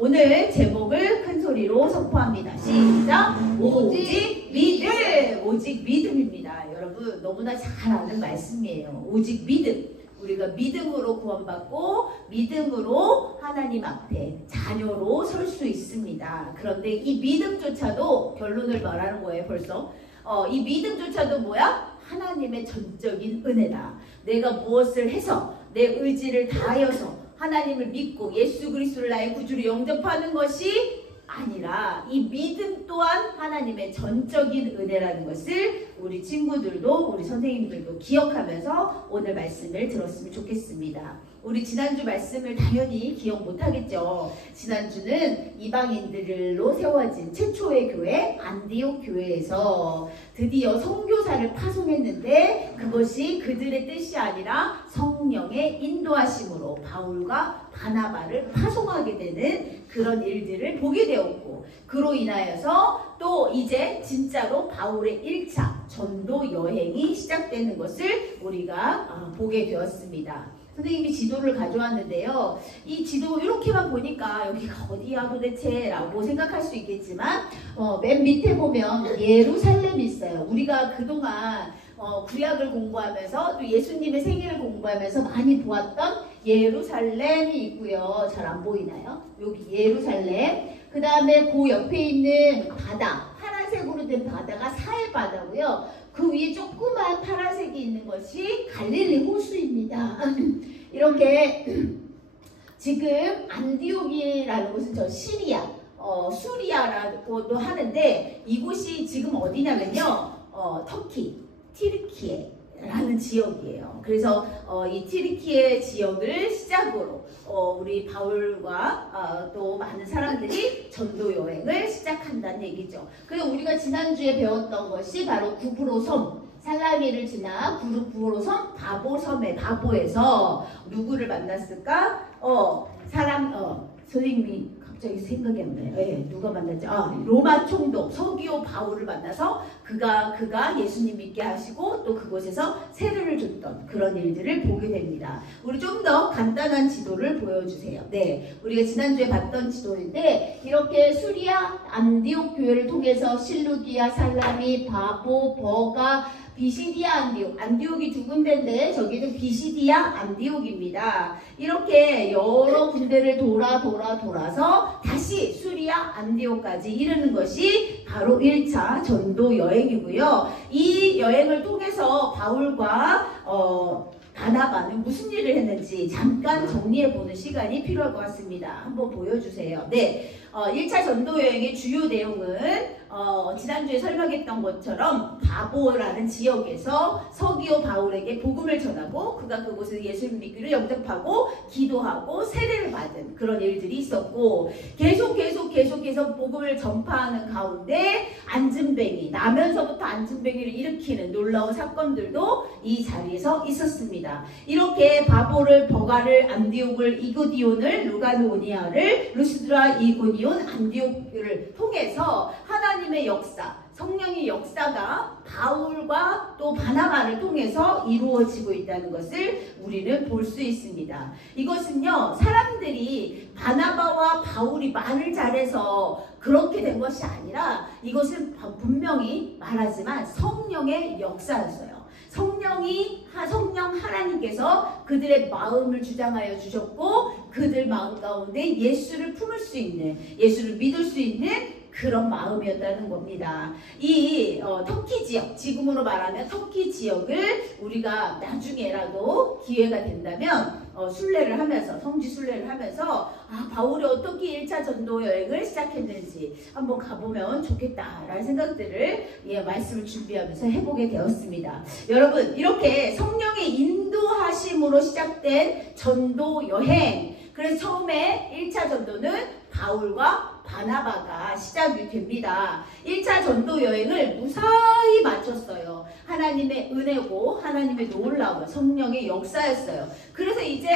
오늘 제목을 큰 소리로 선포합니다. 시작! 오직 믿음! 오직 믿음입니다. 여러분 너무나 잘 아는 말씀이에요. 오직 믿음. 우리가 믿음으로 구원받고 믿음으로 하나님 앞에 자녀로 설 수 있습니다. 그런데 이 믿음조차도 결론을 말하는 거예요. 벌써 이 믿음조차도 뭐야? 하나님의 전적인 은혜다. 내가 무엇을 해서 내 의지를 다하여서 하나님을 믿고 예수 그리스도를 나의 구주로 영접하는 것이 아니라 이 믿음 또한 하나님의 전적인 은혜라는 것을 우리 친구들도 우리 선생님들도 기억하면서 오늘 말씀을 들었으면 좋겠습니다. 우리 지난주 말씀을 당연히 기억 못하겠죠. 지난주는 이방인들로 세워진 최초의 교회 안디옥 교회에서 드디어 선교사를 파송했는데 그것이 그들의 뜻이 아니라 성령의 인도하심으로 바울과 바나바를 파송하게 되는 그런 일들을 보게 되었고, 그로 인하여서 또 이제 진짜로 바울의 1차 전도 여행이 시작되는 것을 우리가 보게 되었습니다. 선생님이 지도를 가져왔는데요. 이 지도 이렇게만 보니까 여기가 어디야 도대체 라고 생각할 수 있겠지만 맨 밑에 보면 예루살렘이 있어요. 우리가 그동안 구약을 공부하면서 또 예수님의 생애를 공부하면서 많이 보았던 예루살렘이 있고요. 잘 안 보이나요? 여기 예루살렘. 그 다음에 그 옆에 있는 바다, 파란색으로 된 바다가 사해 바다고요. 그 위에 조그만 파란색이 있는 것이 갈릴리 호수입니다. 이렇게 지금 안디옥이라는 곳은 저 시리아, 수리아라고도 하는데 이곳이 지금 어디냐면요. 터키, 튀르키예라는 지역이에요. 그래서 이 튀르키예 지역을 시작으로 우리 바울과 또 많은 사람들이 전도 여행을 시작한다는 얘기죠. 그래서 우리가 지난주에 배웠던 것이 바로 구브로섬, 살라미를 지나 구브로섬 바보에서 누구를 만났을까? 선생님이 갑자기 생각이 안 나요. 네, 누가 만났지? 로마 총독 서기오 바울을 만나서 그가 예수님 믿게 하시고 또 그곳에서 세례를 줬던 그런 일들을 보게 됩니다. 우리 좀 더 간단한 지도를 보여주세요. 네, 우리가 지난주에 봤던 지도인데 이렇게 수리아 안디옥 교회를 통해서 실루기아, 살라미, 바보, 버가, 비시디아 안디옥이 두 군데인데 저기는 비시디아 안디옥입니다. 이렇게 여러 군데를 돌아서 다시 수리아 안디옥까지 이르는 것이 바로 1차 전도 여행이고요. 이 여행을 통해서 바울과 바나바는 무슨 일을 했는지 잠깐 정리해보는 시간이 필요할 것 같습니다. 한번 보여주세요. 네, 1차 전도 여행의 주요 내용은 지난주에 설명했던 것처럼 바보라는 지역에서 서기오 바울에게 복음을 전하고 그가 그곳에서 예수님 믿기를 영접하고 기도하고 세례를 받은 그런 일들이 있었고, 계속해서 복음을 전파하는 가운데 나면서부터 안진뱅이를 일으키는 놀라운 사건들도 이 자리에서 있었습니다. 이렇게 바보를, 버가를, 안디옥을, 이고디온을, 루가노니아를, 루스드라, 이고니온, 안디옥을 통해서 하나님의 역사, 성령의 역사가 바울과 또 바나바를 통해서 이루어지고 있다는 것을 우리는 볼 수 있습니다. 이것은요, 사람들이 바나바와 바울이 말을 잘해서 그렇게 된 것이 아니라 이것은 분명히 말하지만 성령의 역사였어요. 성령 하나님께서 그들의 마음을 주장하여 주셨고 그들 마음 가운데 예수를 품을 수 있는, 예수를 믿을 수 있는 그런 마음이었다는 겁니다. 이 터키 지역, 지금으로 말하면 터키 지역을 우리가 나중에라도 기회가 된다면 순례를 하면서, 성지 순례를 하면서 바울이 어떻게 1차 전도 여행을 시작했는지 한번 가보면 좋겠다라는 생각들을 말씀을 준비하면서 해보게 되었습니다. 여러분, 이렇게 성령의 인도하심으로 시작된 전도 여행, 그래서 처음에 1차 전도는 바울과 바나바가 시작이 됩니다. 1차 전도 여행을 무사히 마쳤어요. 하나님의 은혜고 하나님의 놀라운 성령의 역사였어요. 그래서 이제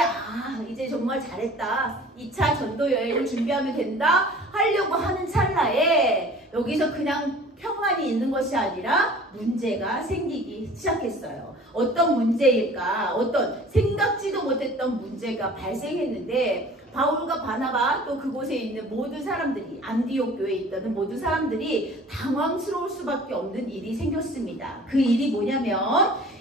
정말 잘했다. 2차 전도 여행을 준비하면 된다 하려고 하는 찰나에 여기서 그냥 평안이 있는 것이 아니라 문제가 생기기 시작했어요. 어떤 문제일까? 어떤 생각지도 못했던 문제가 발생했는데 바울과 바나바 또 그곳에 있는 모든 사람들이, 안디옥 교회에 있던 모든 사람들이 당황스러울 수밖에 없는 일이 생겼습니다. 그 일이 뭐냐면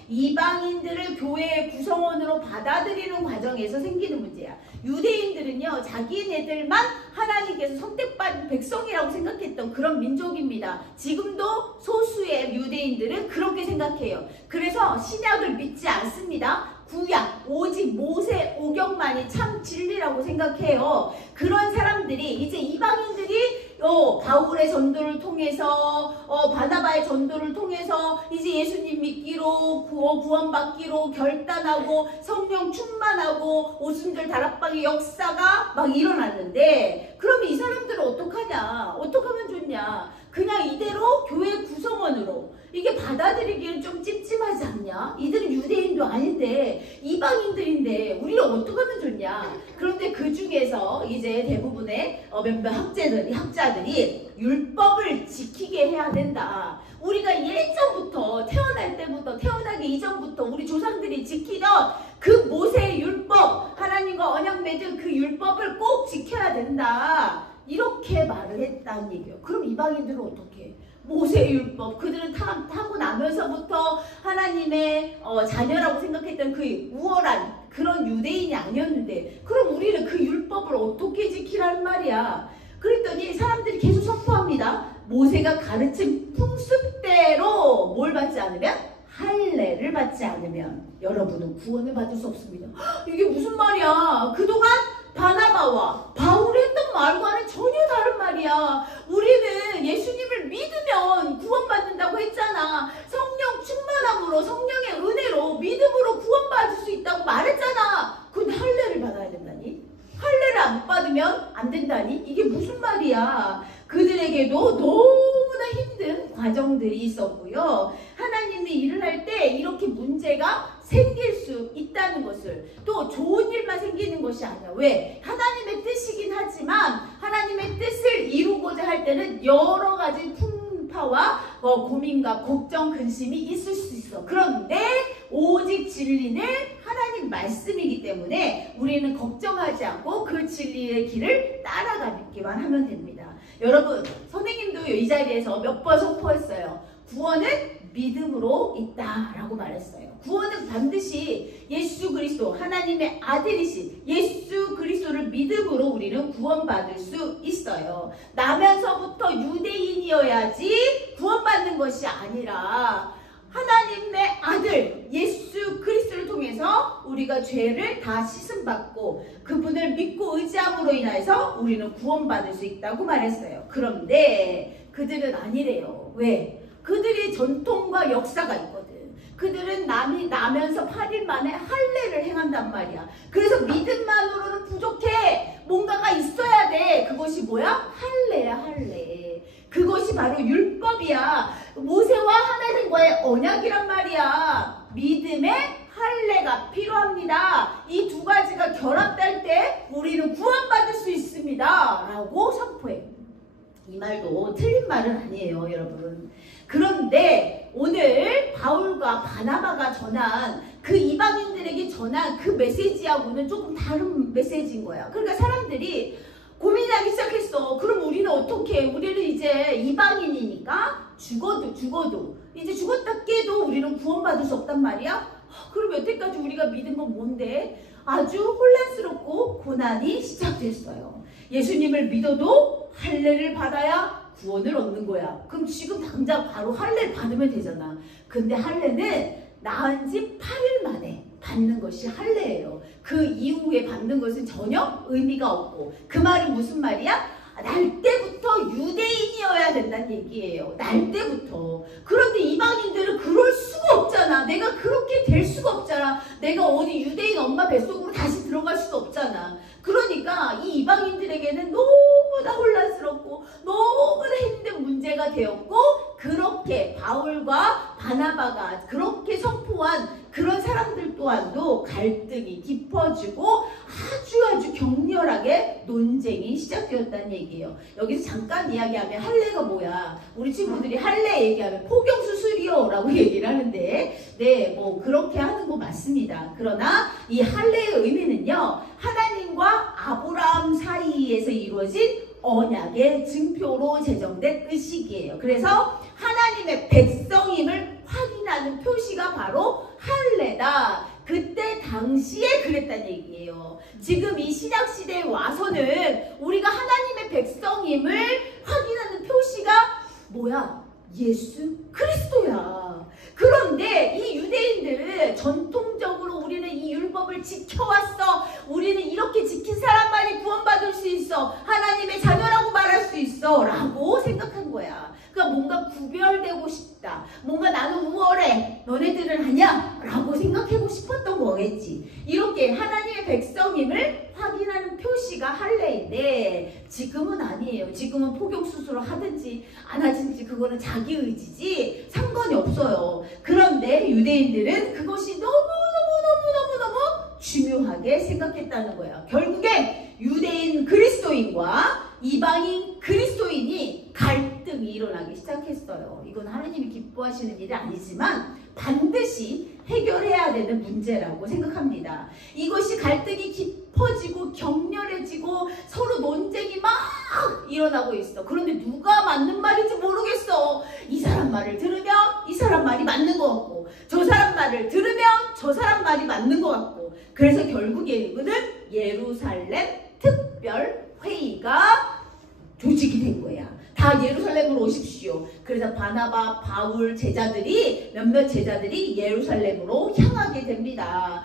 이방인들을 교회의 구성원으로 받아들이는 과정에서 생기는 문제야. 유대인들은요, 자기네들만 하나님께서 선택받은 백성이라고 생각했던 그런 민족입니다. 지금도 소수의 유대인들은 그렇게 생각해요. 그래서 신약을 믿지 않습니다. 구약, 오직 모세 오경만이 참 진리라고 생각해요. 그런 사람들이 이제 이방인들이 바울의 전도를 통해서 바나바의 전도를 통해서 이제 예수님 믿기로 구원받기로 결단하고 성령 충만하고 오순절 다락방의 역사가 막 일어났는데, 그러면 이 사람들은 어떡하냐? 어떻게 하면 좋냐? 그냥 이대로 교회 구성원으로 이게 받아들이기는 좀 찜찜하지 않냐? 이들은 유대인도 아닌데 이방인들인데 우리는 어떻게 하면 좋냐? 그런데 그 중에서 이제 대부분의 몇몇 학자들이 율법을 지키게 해야 된다. 우리가 예전부터 태어날 때부터 태어나기 이전부터 우리 조상들이 지키던 그 모세의 율법, 하나님과 언약 맺은 그 율법을 꼭 지켜야 된다. 이렇게 말을 했다는 얘기예요. 그럼 이방인들은 어떻게 해? 모세의 율법, 그들은 타고 나면서부터 하나님의 자녀라고 생각했던 그 우월한 그런 유대인이 아니었는데, 그럼 우리는 그 율법을 어떻게 지키란 말이야? 그랬더니 사람들이 계속 선포합니다. 모세가 가르친 풍습대로 뭘 받지 않으면? 할례를 받지 않으면 여러분은 구원을 받을 수 없습니다. 이게 무슨 말이야? 그동안 바나바와 바울이 했던 말과는 전혀 다른 말이야. 우리는 예수님을 믿으면 구원받는다고 했잖아. 성령 충만함으로, 성령의 은혜로, 믿음으로 구원받을 수 있다고 말했잖아. 근데 할례를 받아야 된다니? 할례를 안 받으면 안 된다니? 이게 무슨 말이야? 그들에게도 너무나 힘든 과정들이 있었고요. 하나님이 일을 할 때 이렇게 문제가 생길 수 있다는 것을, 또 좋은 일만 생기는 것이 아니야. 왜? 하나님의 뜻이긴 하지만 하나님의 뜻을 이루고자 할 때는 여러 가지 풍파와 고민과 걱정, 근심이 있을 수 있어. 그런데 오직 진리는 하나님 말씀이기 때문에 우리는 걱정하지 않고 그 진리의 길을 따라가기만 하면 됩니다. 여러분, 선생님도 이 자리에서 몇 번 선포했어요. 구원은 믿음으로 있다라고 말했어요. 구원은 반드시 예수 그리스도, 하나님의 아들이신 예수 그리스도를 믿음으로 우리는 구원받을 수 있어요. 나면서부터 유대인이어야지 구원받는 것이 아니라 하나님의 아들 예수 그리스도를 통해서 우리가 죄를 다 씻음받고 그분을 믿고 의지함으로 인해서 우리는 구원받을 수 있다고 말했어요. 그런데 그들은 아니래요. 왜? 그들이 전통과 역사가 있거든. 그들은 나면서 8일 만에 할례를 행한단 말이야. 그래서 믿음만으로는 부족해. 뭔가가 있어야 돼. 그것이 뭐야? 할례야, 할례. 그것이 바로 율법이야. 모세와 하나님과의 언약이란 말이야. 믿음의 할례가 필요합니다. 이 두 가지가 결합될 때 우리는 구원받을 수 있습니다. 라고 선포해. 이 말도 틀린 말은 아니에요, 여러분. 그런데 오늘 바울과 바나바가 전한 그 이방인들에게 전한 그 메시지하고는 조금 다른 메시지인 거야. 그러니까 사람들이 고민하기 시작했어. 그럼 우리는 어떻게 해? 우리는 이제 이방인이니까 죽어도 이제 죽었다 깨도 우리는 구원받을 수 없단 말이야? 그럼 여태까지 우리가 믿은 건 뭔데? 아주 혼란스럽고 고난이 시작됐어요. 예수님을 믿어도 할례를 받아야 구원을 얻는 거야. 그럼 지금 당장 바로 할례를 받으면 되잖아. 근데 할례는 나은 지 8일 만에 받는 것이 할례예요. 그 이후에 받는 것은 전혀 의미가 없고, 그 말은 무슨 말이야? 날 때부터 유대인이어야 된다는 얘기예요. 날 때부터. 그런데 이방인들은 그럴 수가 없잖아. 내가 그렇게 될 수가 없잖아. 내가 어디 유대인 엄마 뱃속으로 다시 들어갈 수도 없잖아. 그러니까 이 이방인들에게는 너무나 혼란스럽고 너무나 힘든 문제가 되었고, 그렇게 바울과 바나바가 그렇게 선포한 그런 사람들 또한도 갈등이 깊어지고 아주 격렬하게 논쟁이 시작되었다는 얘기예요. 여기서 잠깐 이야기하면 할례가 뭐야? 우리 친구들이 할례 얘기하면 포경수술이요 라고 얘기를 하는데, 네, 뭐 그렇게 하는 거 맞습니다. 그러나 이 할례의 의미는요, 하나님과 아브라함 사이에서 이루어진 언약의 증표로 제정된 의식이에요. 그래서 하나님의 백성임을 확인하는 표시가 바로 할례다. 그때 당시에 그랬다는 얘기예요. 지금 이 신약시대에 와서는 우리가 하나님의 백성임을 확인하는 표시가 뭐야? 예수 그리스도야. 그런데 이 유대인들은 전통적으로 우리는 이 율법을 지켜왔어. 우리는 이렇게 지킨 사람만이 구원받을 수 있어. 하나님의 자녀라고 말할 수 있어. 라고 생각한 거야. 그러니까 뭔가 구별되고 싶다. 뭔가 나는 우월해. 너네들은 아니야. 라고 생각하고 싶었던 거겠지. 이렇게 하나님의 백성임을 확인하는 표시가 할례인데 지금은 아니에요. 지금은 포경수술을 하든지 안 하든지 그거는 자기 의지지 상관이 없어요. 그런데 유대인들은 그것이 너무너무너무너무너무 중요하게 생각했다는 거예요. 결국에 유대인 그리스도인과 이방인 그리스도인이 갈등이 일어나기 시작했어요. 이건 하나님이 기뻐하시는 일이 아니지만 반드시 해결해야 되는 문제라고 생각합니다. 이것이 갈등이 깊어지고 격렬해지고 서로 논쟁이 막 일어나고 있어. 그런데 누가 맞는 말인지 모르겠어. 이 사람 말을 들으면 이 사람 말이 맞는 것 같고 저 사람 말을 들으면 저 사람 말이 맞는 것 같고 그래서 결국에는 예루살렘 특별회의가 조직이 된 거야. 다 예루살렘으로 오십시오. 그래서 바나바, 바울 제자들이 몇몇 제자들이 예루살렘으로 향하게 됩니다.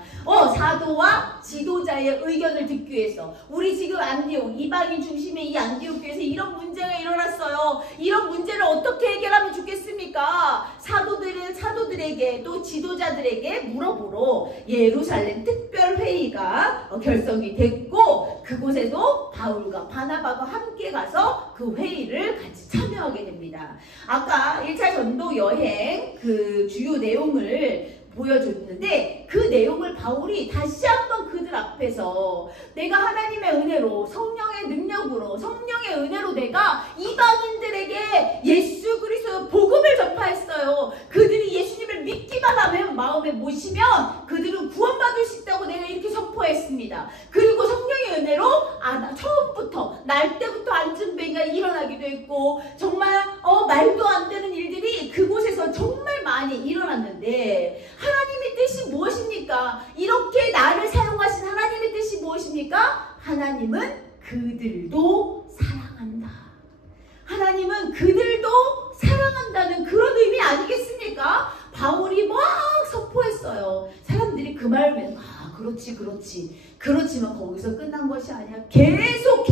사도와 지도자의 의견을 듣기 위해서 우리 지금 안디옥 이방인 중심의 이 안디옥 교회에서 이런 문제가 일어났어요. 이런 문제를 어떻게 해결하면 좋겠습니까? 사도들에게 또 지도자들에게 물어보러 예루살렘 특별회의가 결성이 됐고 그곳에도 바울과 바나바가 함께 가서 그 회의를 같이 참여하게 됩니다. 아까 1차 전도 여행 그 주요 내용을 보여줬는데 그 내용을 바울이 다시 한번 그들 앞에서 내가 하나님의 은혜로 성령의 능력으로 성령의 은혜로 내가 이방인들에게 예수 그리스도 복음을 전파했어요. 그들이 예수님을 믿기만 하면 마음에 모시면 그들은 구원받을 수 있다고 내가 이렇게 선포했습니다. 그리고 성령의 은혜로 처음부터 날 때부터 안전뱅이가 일어나기도 했고 정말 말도 안 되는 일들이 그곳에서 정말 많이 일어났는데 하나님의 뜻이 무엇입니까? 이렇게 나를 사용하신 하나님의 뜻이 무엇입니까? 하나님은 그들도 사랑한다. 하나님은 그들도 사랑한다는 그런 의미 아니겠습니까? 바울이 막 선포했어요. 사람들이 그 말을 그렇지. 그렇지만 거기서 끝난 것이 아니야. 계속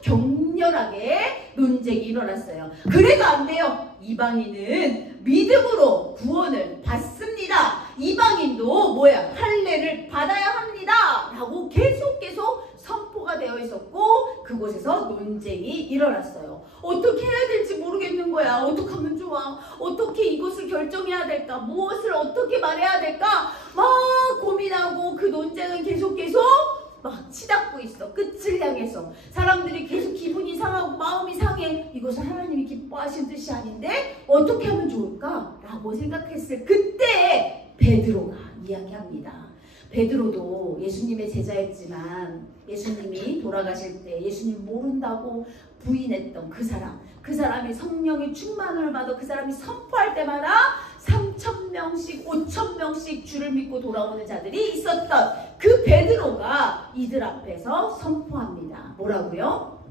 격렬하게 논쟁이 일어났어요. 그래도 안 돼요. 이방인은 믿음으로 구원을 받습니다. 이방인도 할례를 받아야 합니다. 라고 계속 선포가 되어 있었고 그곳에서 논쟁이 일어났어요. 어떻게 해야 될지 모르겠는 거야. 어떻게 하면 좋아? 어떻게 이것을 결정해야 될까? 무엇을 어떻게 말해야 될까? 막 고민하고 그 논쟁은 계속 막 치닫고 있어. 끝을 향해서. 사람들이 계속 기분이 상하고 마음이 상해. 이것은 하나님이 기뻐하신 뜻이 아닌데 어떻게 하면 좋을까? 라고 생각했을 그때 베드로가 이야기합니다. 베드로도 예수님의 제자였지만 예수님이 돌아가실 때 예수님 모른다고 부인했던 그 사람이 성령의 충만을 받아 그 사람이 선포할 때마다 3,000명씩 5,000명씩 주를 믿고 돌아오는 자들이 있었던 그 베드로가 이들 앞에서 선포합니다. 뭐라고요?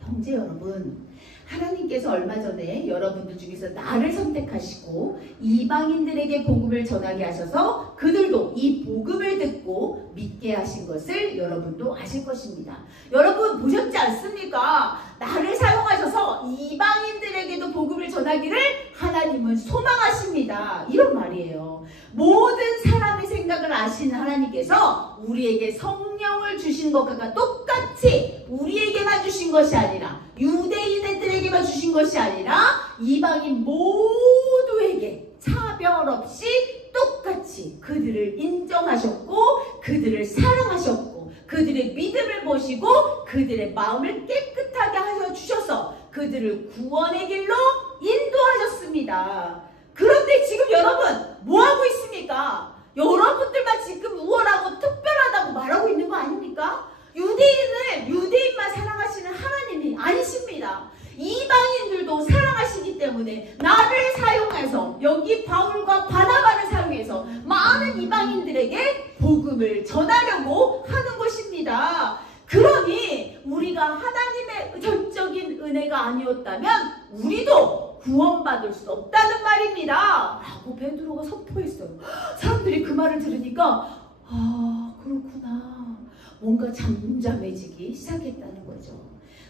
형제 여러분, 하나님께서 얼마 전에 여러분들 중에서 나를 선택하시고 이방인들에게 복음을 전하게 하셔서 그들도 이 복음을 듣고 믿게 하신 것을 여러분도 아실 것입니다. 여러분 보셨지 않습니까? 나를 사용하셔서 이방인들에게도 복음을 전하기를 하나님은 소망하십니다. 이런 말이에요. 모든 사람의 생각을 아시는 하나님께서 우리에게 성령을 주신 것과 똑같이 우리에게만 주신 것이 아니라 유대인들에게만 주신 것이 아니라 이방인 모두에게 차별 없이 똑같이 그들을 인정하셨고 그들을 사랑하셨고 그들의 믿음을 보시고 그들의 마음을 깨끗하게 하여 주셔서 그들을 구원의 길로 인도하셨습니다. 그런데 지금 여러분 뭐하고 있습니까? 여러분들만 지금 우월하고 특별하다고 말하고 있는 거 아닙니까? 유대 유대인만 사랑하시는 하나님이 아니십니다. 이방인들도 사랑하시기 때문에 나를 사용해서, 여기 바울과 바나바를 사용해서 많은 이방인들에게 복음을 전하려고 하는 것입니다. 그러니 우리가 하나님의 전적인 은혜가 아니었다면 우리도 구원받을 수 없다는 말입니다 라고 베드로가 선포했어요. 사람들이 그 말을 들으니까 아, 그렇구나, 뭔가 잠잠해지기 시작했다는 거죠.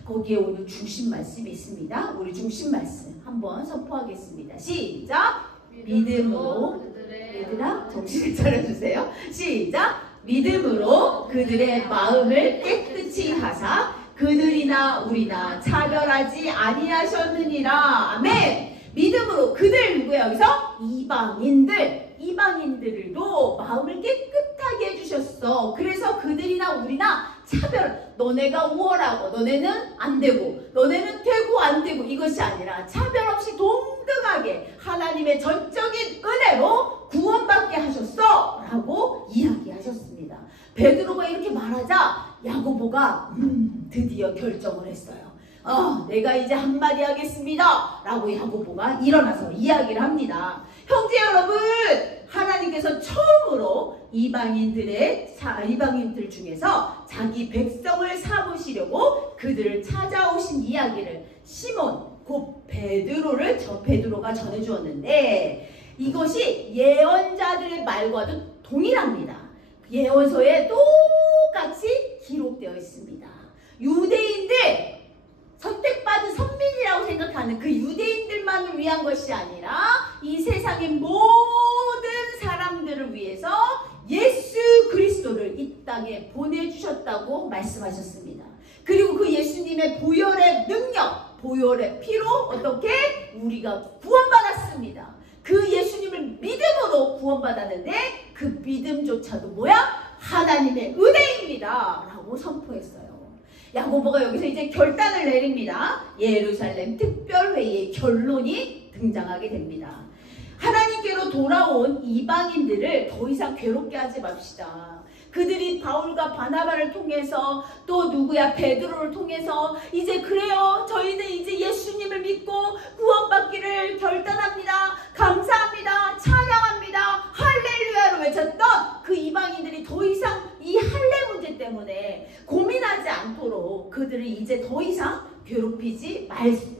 거기에 오늘 중심 말씀이 있습니다. 우리 중심 말씀 한번 선포하겠습니다. 시작! 믿음으로, 얘들아 정신을 차려주세요. 시작! 믿음으로 그들의 마음을 깨끗이 하사 그들이나 우리나 차별하지 아니하셨느니라. 아멘. 믿음으로 그들 누구예요? 여기서 이방인들도 마음을 깨끗하게 해주셨어. 그래서 그들이나 우리나 차별, 너네가 우월하고 너네는 안 되고 너네는 되고 안 되고 이것이 아니라 차별 없이 동등하게 하나님의 전적인 은혜로 구원받게 하셨어 라고 이야기하셨습니다. 베드로가 이렇게 말하자 야고보가 드디어 결정을 했어요. 내가 이제 한마디 하겠습니다 라고 야고보가 일어나서 이야기를 합니다. 형제 여러분, 하나님께서 처음으로 이방인들 중에서 자기 백성을 삼으시려고 그들을 찾아오신 이야기를 시몬 곧 베드로가 전해주었는데, 이것이 예언자들의 말과도 동일합니다. 예언서에 똑같이 기록되어 있습니다. 유대인들, 선택받은 선민이라고 생각하는 그 유대인들만을 위한 것이 아니라 이 세상의 모든 사람들을 위해서 예수 그리스도를 이 땅에 보내주셨다고 말씀하셨습니다. 그리고 그 예수님의 보혈의 능력, 보혈의 피로 어떻게 우리가 구원받았습니다. 그 예수님을 믿음으로 구원받았는데 그 믿음조차도 뭐야? 하나님의 은혜입니다 라고 선포했어요. 야고보가 여기서 이제 결단을 내립니다. 예루살렘 특별회의의 결론이 등장하게 됩니다. 하나님께로 돌아온 이방인들을 더 이상 괴롭게 하지 맙시다. 그들이 바울과 바나바를 통해서 또 베드로를 통해서 이제 그래요, 저희는 이제 예수님을 믿고 구원받기를 결단합니다, 감사합니다, 찬양합니다, 할렐루야로 외쳤던 그 이방인들이 더 이상 이 할례 문제 때문에 고민하지 않도록 그들을 이제 더 이상 괴롭히지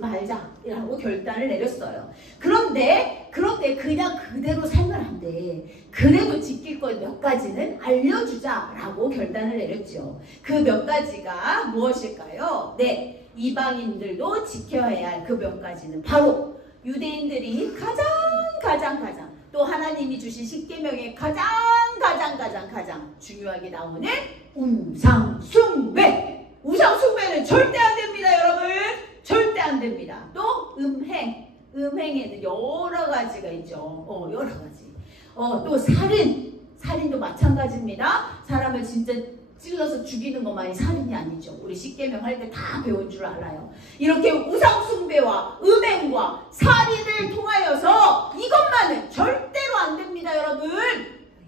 말자라고 결단을 내렸어요. 그런데 그냥 그대로 살면 안 돼. 그래도 지킬 것 몇 가지는 알려주자라고 결단을 내렸죠. 그 몇 가지가 무엇일까요? 네, 이방인들도 지켜야 할 그 몇 가지는 바로 유대인들이 가장 또 하나님이 주신 십계명에 가장 중요하게 나오는 우상숭배. 우상숭배는 절대 안 됩니다, 여러분. 절대 안 됩니다. 또 음행에는 여러 가지가 있죠. 여러 가지. 또 살인도 마찬가지입니다. 사람을 진짜 찔러서 죽이는 것만이 살인이 아니죠. 우리 십계명 할 때 다 배운 줄 알아요. 이렇게 우상숭배와 음행과 살인을 통하여서 이것만은 절대로 안 됩니다, 여러분.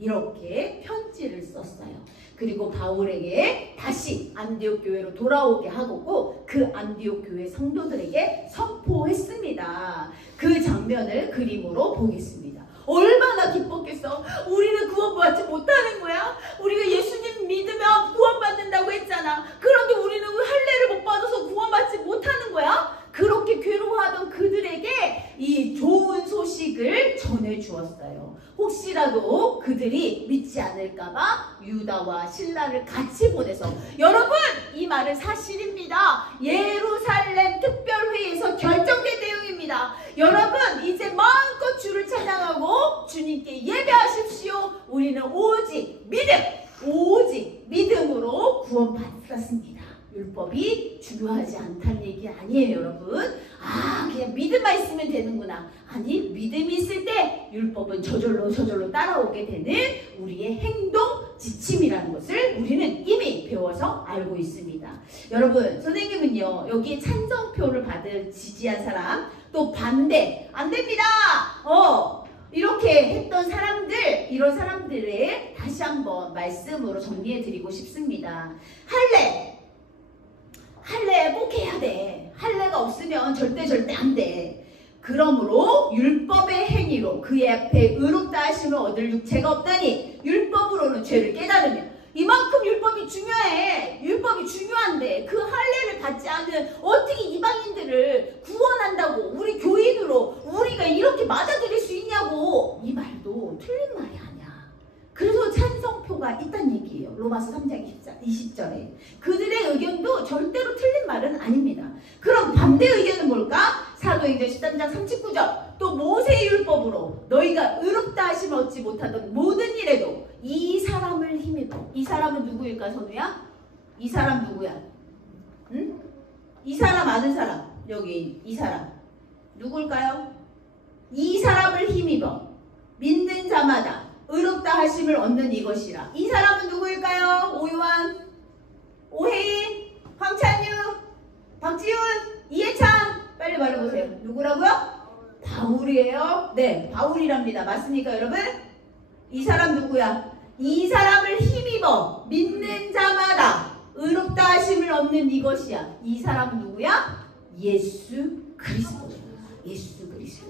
이렇게 편지를 썼어요. 그리고 바울에게 다시 안디옥 교회로 돌아오게 하고 그 안디옥 교회 성도들에게 선포했습니다. 그 장면을 그림으로 보겠습니다. 얼마나 기뻤겠어. 우리는 구원받지 못하는 거야. 우리가 예수님 믿으면 구원받는다고 했잖아. 그런데 우리는 할례를 못 받아서 구원받지 못하는 거야. 그렇게 괴로워하던 그들에게 이 좋은 소식을 전해주었어요. 혹시라도 그들이 믿지 않을까봐 유다와 실라를 같이 보내서, 여러분 이 말은 사실입니다. 예루살렘 특별회의에서 결정된 내용입니다. 여러분 이제 마음껏 주를 찬양하고 주님께 예배하십시오. 우리는 오직 믿음으로 구원받았습니다. 율법이 중요하지 않다는 얘기 아니에요, 여러분. 그냥 믿음만 있으면 되는구나. 아니, 믿음이 있을 때 율법은 저절로 따라오게 되는 우리의 행동 지침이라는 것을 우리는 이미 배워서 알고 있습니다. 여러분, 선생님은요, 여기 찬성표를 지지한 사람, 또 반대, 안 됩니다. 이렇게 했던 사람들, 이런 사람들을 다시 한번 말씀으로 정리해 드리고 싶습니다. 할례, 할례 꼭 해야 돼. 할례가 없으면 절대 안 돼. 그러므로 율법의 행위로 그의 앞에 의롭다 하심을 얻을 육체가 없다니 율법으로는 죄를 깨달으며. 이만큼 율법이 중요해. 율법이 중요한데 그 할례를 받지 않은 어떻게 이방인들을 구원한다고 우리 교인으로 우리가 이렇게 맞아들일 수 있냐고. 이 말도 틀린 말이 아니야. 그래서 찬성표가 있다는 얘기예요. 로마서 3장 20절에. 그들의 의견도 절대로 틀린 말은 아닙니다. 그럼 반대 의견은 뭘까? 사도행전 13장 39절. 또 모세의 율법으로 너희가 의롭다 하심을 얻지 못하던 모든 일에도 이 사람을 힘입어. 이 사람은 누구일까, 선우야? 이 사람 누구야? 응? 이 사람 아는 사람. 여기 이 사람. 누굴까요? 이 사람을 힘입어. 믿는 자마다 의롭다 하심을 얻는 이것이라. 이 사람은 누구일까요? 오요한, 오혜인, 황찬유, 박지훈, 이해찬. 빨리 말해보세요. 누구라고요? 바울이에요. 네, 바울이랍니다. 맞습니까, 여러분? 이 사람 누구야? 이 사람을 힘입어 믿는 자마다 의롭다 하심을 얻는 이것이야. 이 사람은 누구야? 예수 그리스도. 예수 그리스도.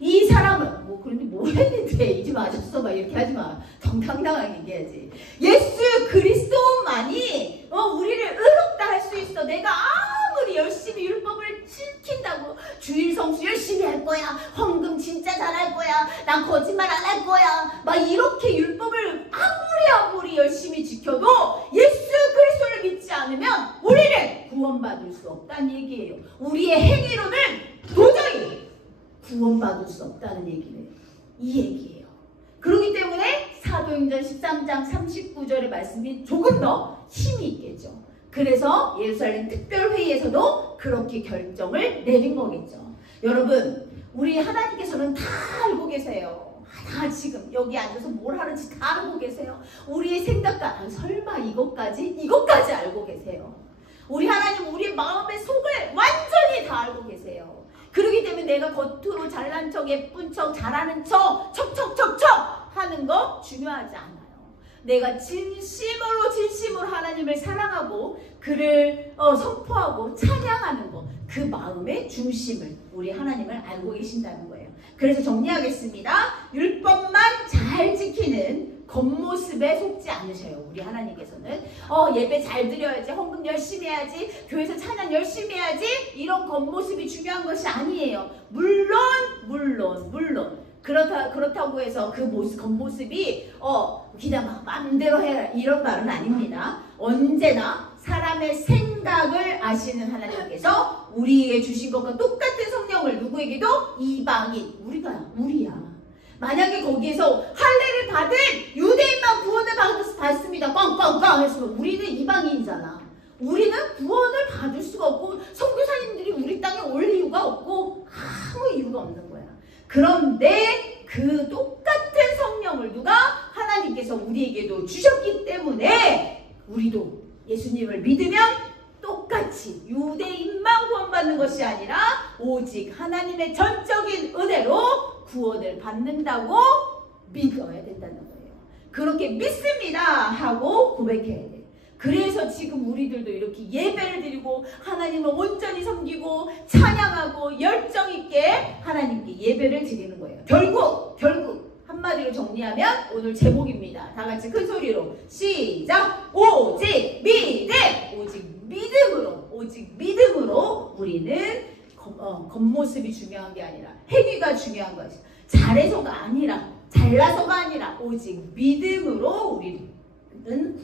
이 사람은 그런데 뭘 했는데 이제 맞았어 막 이렇게 하지 마. 정당당하게 얘기해야지. 예수 그리스도만이 우리를 의롭다 할 수 있어. 내가 아무리 열심히 율법을 지킨다고 주일 성수 열심히 할 거야. 헌금 진짜 잘할 거야. 난 거짓말 안 할 거야. 막 이렇게 율법을 아무리 열심히 지켜도 예수 그리스도를 믿지 않으면 우리는 구원받을 수 없다는 얘기예요. 우리의 행위로는 도저히 구원받을 수 없다는 얘기예요. 이 얘기예요. 그렇기 때문에 사도행전 13장 39절의 말씀이 조금 더 힘이 있겠죠. 그래서 예루살렘 특별회의에서도 그렇게 결정을 내린 거겠죠. 여러분, 우리 하나님께서는 다 알고 계세요. 다 지금 여기 앉아서 뭘 하는지 다 알고 계세요. 우리의 생각과 설마 이것까지 알고 계세요. 우리 하나님 우리의 마음의 속을 완전히 다 알고 계세요. 그렇기 때문에 내가 겉으로 잘난 척, 예쁜 척, 잘하는 척, 척척척척 하는 거 중요하지 않아요. 내가 진심으로 하나님을 사랑하고 그를 선포하고 찬양하는 거, 그 마음의 중심을 우리 하나님을 알고 계신다는 거예요. 그래서 정리하겠습니다. 율법만 잘 지키는 겉모습에 속지 않으셔요. 우리 하나님께서는 예배 잘 드려야지, 헌금 열심히 해야지, 교회에서 찬양 열심히 해야지, 이런 겉모습이 중요한 것이 아니에요. 물론 그렇다고 해서 그 겉모습이 그냥 막 마음대로 해라 이런 말은 아닙니다. 언제나 사람의 생각을 아시는 하나님께서 우리에게 주신 것과 똑같은 성령을 누구에게도 이방인, 우리야. 만약에 거기에서 할례를 받은 유대인만 구원을 받습니다. 꽝꽝꽝 했으면 우리는 이방인이잖아. 우리는 구원을 받을 수가 없고 선교사님들이 우리 땅에 올 이유가 없고 아무 이유가 없는 거야. 그런데 그 똑같은 성령을 하나님께서 우리에게도 주셨기 때문에 우리도 예수님을 믿으면 똑같이 유대인만 구원받는 것이 아니라 오직 하나님의 전적인 은혜로 구원을 받는다고 믿어야 된다는 거예요. 그렇게 믿습니다 하고 고백해야 돼. 그래서 지금 우리들도 이렇게 예배를 드리고 하나님을 온전히 섬기고 찬양하고 열정 있게 하나님께 예배를 드리는 거예요. 결국 한마디로 정리하면 오늘 제목입니다. 다 같이 큰 소리로 시작! 오직 믿음으로 우리는 겉모습이 중요한 게 아니라 행위가 중요한 것이, 잘나서가 아니라 오직 믿음으로 우리는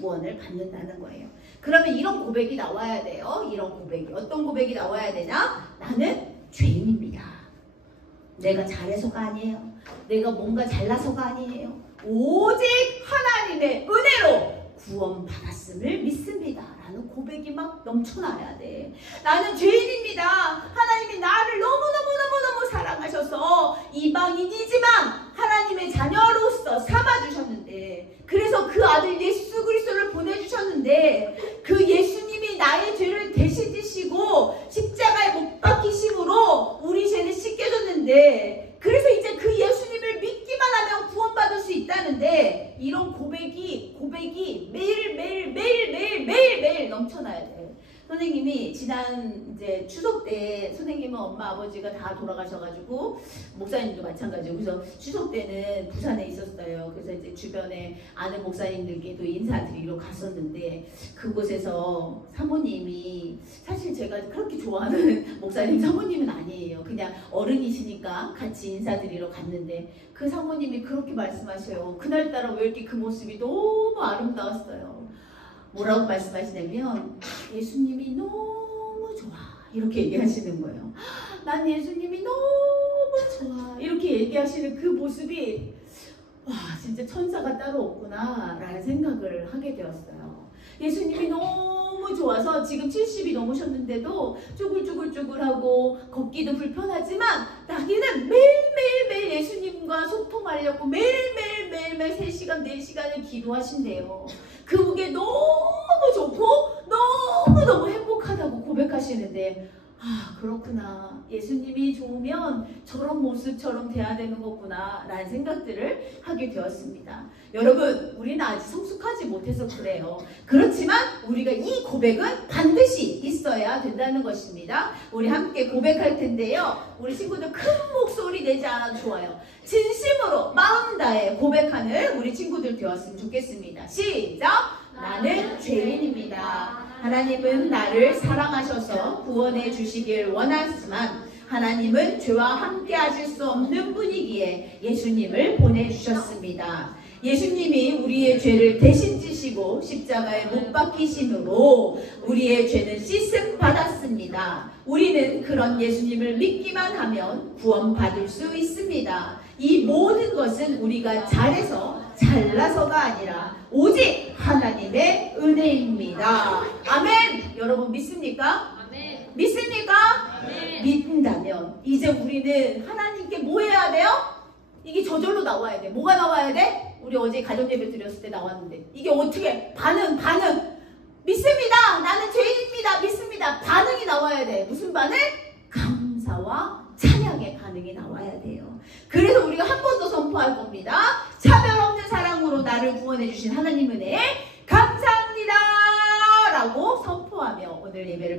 구원을 받는다는 거예요. 그러면 이런 고백이 나와야 돼요. 이런 고백이. 어떤 고백이 나와야 되냐? 나는 죄인입니다. 내가 잘해서가 아니에요. 내가 뭔가 잘나서가 아니에요. 오직 하나님의 은혜로 구원받았음을 믿습니다 라는 고백이 막 넘쳐나야 돼. 나는 죄인입니다. 하나님이 나를 너무너무 사랑하셔서 이방인이지만 하나님의 자녀로서 삼아주셨는데, 그래서 그 아들 예수 그리스도를 보내주셨는데 그 예수님이 나의 죄를 대신 지시고 십자가에 못 박히심으로 우리 죄는 씻겨졌는데, 그래서 이제 그 예수님을 믿기만 하면 구원받을 수 있다는데, 이런 고백이 매일 넘쳐나야 돼. 선생님이 때 선생님은 엄마 아버지가 다 돌아가셔가지고 목사님도 마찬가지고 그래서 추석 때는 부산에 있었어요. 그래서 이제 주변에 아는 목사님들께도 인사드리러 갔었는데 그곳에서 사모님이 사실 제가 그렇게 좋아하는 목사님 사모님은 아니에요. 그냥 어른이시니까 같이 인사드리러 갔는데 그 사모님이 그렇게 말씀하셔요. 그날따라 왜 이렇게 그 모습이 너무 아름다웠어요. 뭐라고 말씀하시냐면 예수님이 너무 좋아 이렇게 얘기하시는 거예요. 난 예수님이 너무 좋아 이렇게 얘기하시는 그 모습이 와 진짜 천사가 따로 없구나 라는 생각을 하게 되었어요. 예수님이 너무 좋아서 지금 70이 넘으셨는데도 쭈글쭈글쭈글하고 걷기도 불편하지만 자기는 매일매일 예수님과 소통하려고 매일매일 3시간 4시간을 기도하신대요. 그게 너무 좋고 너무너무 행복하다고 고백하시는데 아 그렇구나 예수님이 좋으면 저런 모습처럼 돼야 되는 거구나 라는 생각들을 하게 되었습니다. 여러분 우리는 아직 성숙하지 못해서 그래요. 그렇지만 우리가 이 고백은 반드시 있어야 된다는 것입니다. 우리 함께 고백할 텐데요. 우리 친구들 큰 목소리 내지 않아도 좋아요. 진심으로 마음 다해 고백하는 우리 친구들 되었으면 좋겠습니다. 시작! 나는 죄인입니다. 하나님은 나를 사랑하셔서 구원해 주시길 원하지만 하나님은 죄와 함께 하실 수 없는 분이기에 예수님을 보내주셨습니다. 예수님이 우리의 죄를 대신 지시고 십자가에 못 박히심으로 우리의 죄는 씻음 받았습니다. 우리는 그런 예수님을 믿기만 하면 구원받을 수 있습니다. 이 모든 것은 우리가 잘해서 잘나서가 아니라 오직 하나님의 은혜입니다. 아멘. 여러분 믿습니까? 아멘. 믿습니까? 아멘. 믿는다면 이제 우리는 하나님께 뭐 해야 돼요? 이게 저절로 나와야 돼. 뭐가 나와야 돼? 우리 어제 가정예배 드렸을 때 나왔는데 이게 어떻게 반응 믿습니다. 나는 죄인입니다. 믿습니다. 반응이 나와야 돼. 무슨 반응? 감사와 찬양의 반응이 나와야 돼요. 그래서 우리가 한 번 더 선포할 겁니다. 차별 없는 사랑으로 나를 구원해 주신 하나님 은혜에 감사합니다 라고 선포하며 오늘 예배를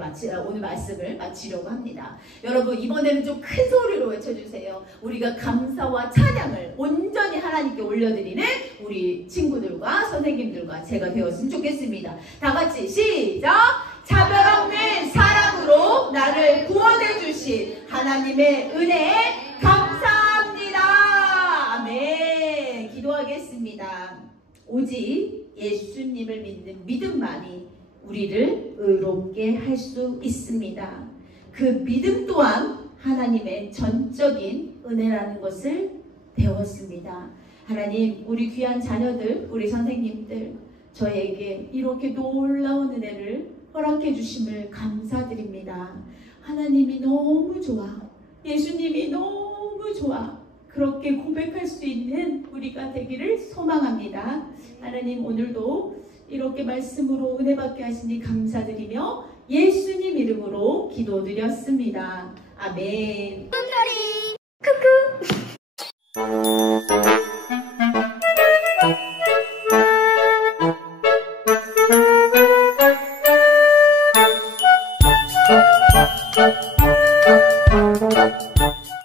오늘 말씀을 마치려고 합니다. 여러분 이번에는 좀 큰 소리로 외쳐주세요. 우리가 감사와 찬양을 온전히 하나님께 올려드리는 우리 친구들과 선생님들과 제가 되었으면 좋겠습니다. 다 같이 시작! 차별 없는 사랑으로 나를 구원해 주신 하나님의 은혜에 감사합니다. 아멘. 기도하겠습니다. 오직 예수님을 믿는 믿음만이 우리를 의롭게 할 수 있습니다. 그 믿음 또한 하나님의 전적인 은혜라는 것을 배웠습니다. 하나님, 우리 귀한 자녀들, 우리 선생님들, 저에게 이렇게 놀라운 은혜를 허락해 주심을 감사드립니다. 하나님이 너무 좋아. 예수님이 너무 좋아. 그렇게 고백할 수 있는 우리가 되기를 소망합니다. 하나님 오늘도 이렇게 말씀으로 은혜 받게 하시니 감사드리며 예수님 이름으로 기도드렸습니다. 아멘. 소리